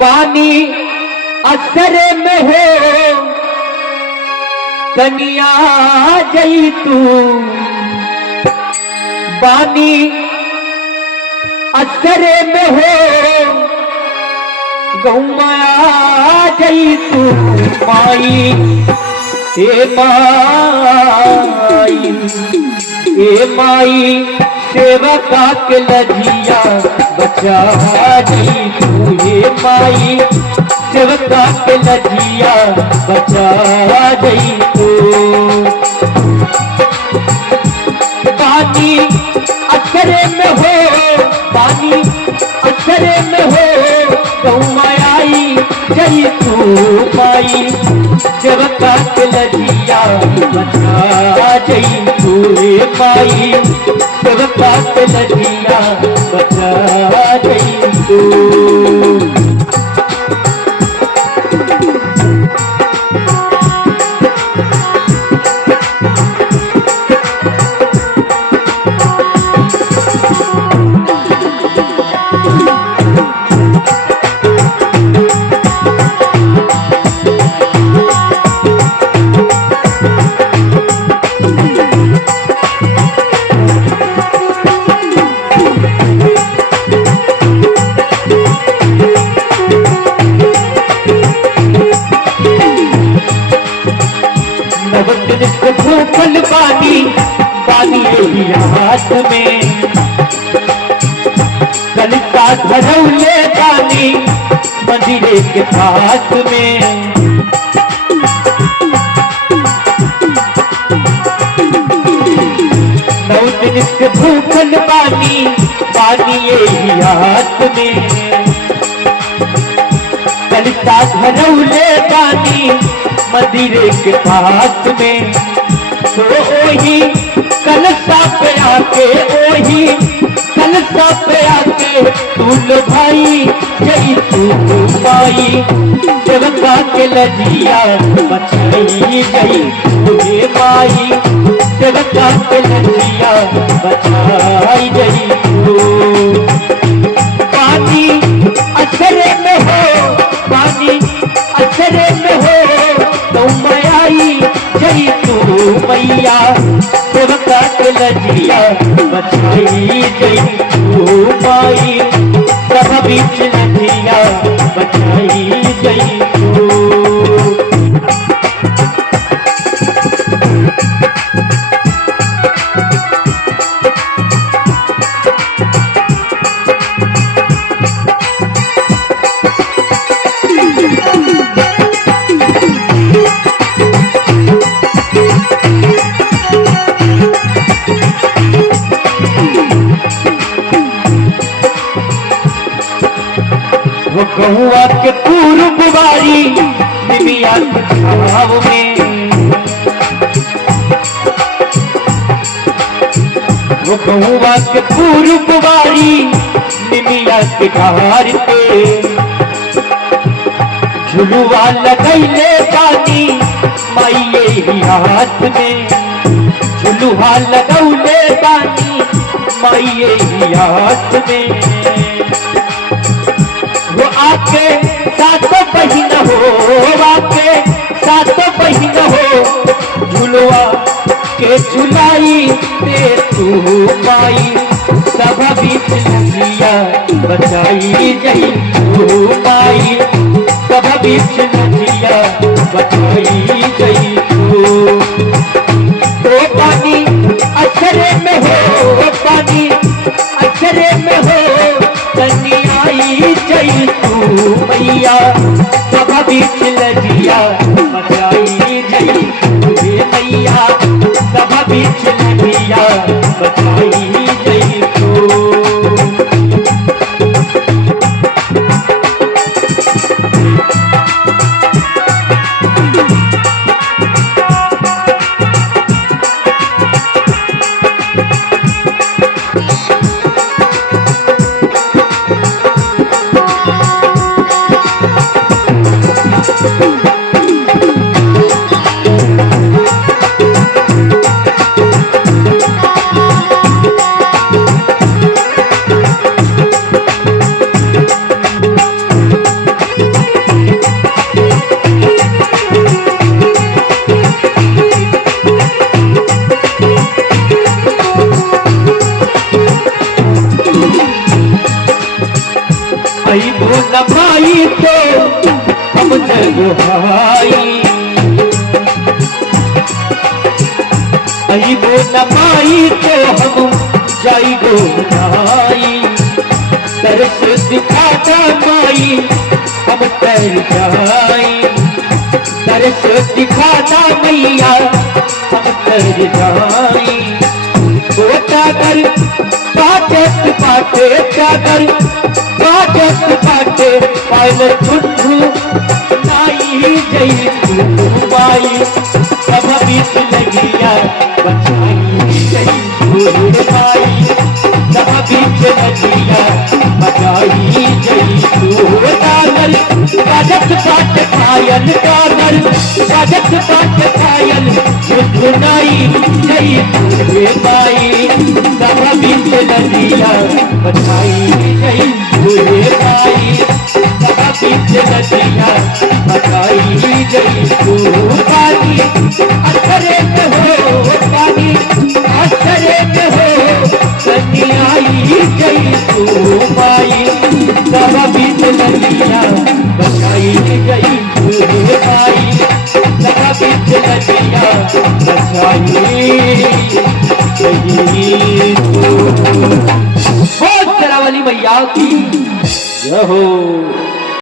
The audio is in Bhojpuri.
पानी असरे में हो कनिया जई तू बानी असरे में हो गौमाया जई तू माई ए माई सेवका के लजिया बचा जई तू हे माई सेवका के लजिया बचा जई तू पानी असरे में हो पानी असरे में हो गौमाई जई तू माई सेवका के लजिया बचा जई तू हे माई सेवका के लजिया बचा जई तू फूल पानी पानी यही हाथ में कलिका धरौले पानी मंदिरे के पास में नौ दिन से भूखल पानी पानी यही हाथ में कलिका धरौले पानी मंदिरे के पास में तो ओही कलसा पे आके ओही कलसा पे आके तूल भाई जई तू माई सेवका के लजिया बचाई जई तुझे माई सेवका के लजिया बचाई जई तू पानी असरे में हो पानी असरे में हो तो माई जई तू मैया सेवका के लजिया बचाई जई तू माई सब बीच लजिया बचाई जई तू गहुआ के पूर्व बारी निमिया के छाव में वो गहुआ के पूर्व बारी निमिया के घार पे झुलुआ लगैले पानी माइये ही हाथ में झुलुआ लगौले पानी माइये ही हाथ में वो आके सातों बहिन हो आके सातों बहिन हो झुलवा के झुलाई ते तू माई सब बीच लजिया बचाई जई तू माई सब बीच लजिया बचाई जई तू तो पानी असरे में हो पानी असरे में हो कन्याई जई तू मैया सब बीच लजिया बचाई जई तुझे मैया सब बीच लजिया बचाई जई तू न पाई तो हम भाई अइबो न पाई तो हम जाई गो भाई तरस दिखाता माई हम तर जाई तरस दिखाता मैया हम तर जाई बेटा कर पाटत पाटे चादर पाटत पाटे पायल झुठू नाई जई तू माई सब बीच लगिया बचाई जई तू माई सब बीच लगिया बचाई जई तू कागर काजत पाट पायल कागर काजत पाट पायल झुठू नाई जई तू माई सब बीच लगिया बचाई जई तू माई सब बीच लगिया बचाई जई तू पानी अक्षरे में हो पानी अक्षरे में हो कन्याई जई तू माई सब बीच लगिया बचाई जई तू माई सब बीच लगिया बचाई जई तू। बहुत वाली मैया की जय हो।